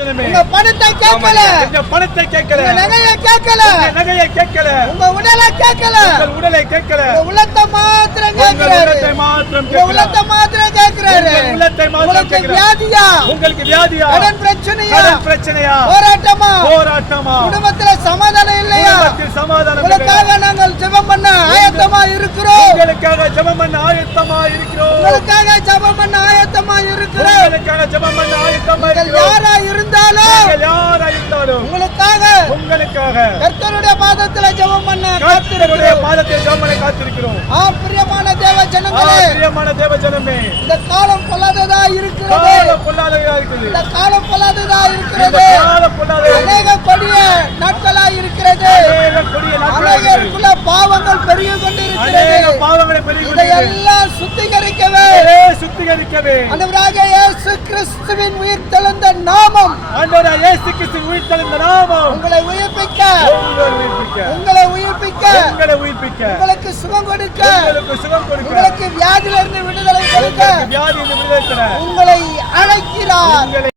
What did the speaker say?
உங்க பணத்தை கேட்கல, பணத்தை கேட்கல, நகையை கேட்கல, நகையை கேட்கல, உங்க உடலை கேட்கல, உடலை கேட்கல, உள்ளத்தை மாத்திரம் கேட்கிறாரு, உள்ளத்தை மாத்திரம் கேட்கிறாரு. உங்களுக்கு வியாதியா, உங்களுக்கு வியாதியா, கடன் பிரச்சனையா, பிரச்சனையா, போராட்டமா, போராட்டமா, குடும்பத்துல சமாதானம் இல்லையா, சமாதானம், உங்களுக்காக நாங்கள் ஜெபம் பண்ண ஆயத்தமா இருக்கிறோம், உங்களுக்காக ஜெபம் பண்ண ஆயத்தமா இருக்கிறோம், உங்களுக்காக ஜெபம் பண்ண ஆயத்தமா இருக்கிறோம், உங்களுக்காக ஜெபம் பண்ண ஆயத்தமா இருக்கிறோம். யாரா இருந்தாலும், யாரா இருந்தாலும் உங்களுக்காக கர்த்தருடைய பாதத்துல ஜெபம் பண்ண கர்த்தருடைய பாதத்தில் ஜெபம் பண்ண காத்திருக்கிறோம். பிரியமான தேவ ஜனங்களே, பிரியமான தேவ ஜனமே, இந்த காலம் பொல்லாததா இருக்கிறது, காலம் பொல்லாததா இருக்குது, இந்த காலம் பொல்லாததா இருக்கிறது, காலம் பொல்லாததா, அநேக கொடிய நாட்களா இருக்கிறது, அநேக கொடிய நாட்களா அநேகருக்குள்ள பாவங்கள் பெருகி கொண்டிருக்கிறது, அநேக பாவங்களை பெருகி கொண்டிருக்கிறது. இதையெல்லாம் சுத்திகரிக்கவே ஆண்டவராக இயேசு கிறிஸ்துவின் உயிர்த்தெழுந்த நாமம், ஆண்டவராக இயேசு கிறிஸ்து உயிர்த்தெழுந்த நாமம் உங்களை உயிர்ப்பிக்க, உங்களை உயிர்ப்பிக்க, உங்களை உயிர்ப்பிக்க, உங்களுக்கு சுகம் கொடுக்க, உங்களுக்கு சுகம் கொடுக்க, உங்களுக்கு வியாதியிலிருந்து விடுதலை கொடுக்க வியாதியிலிருந்து விடுதலை தர உங்களை அழைக்கிறார்.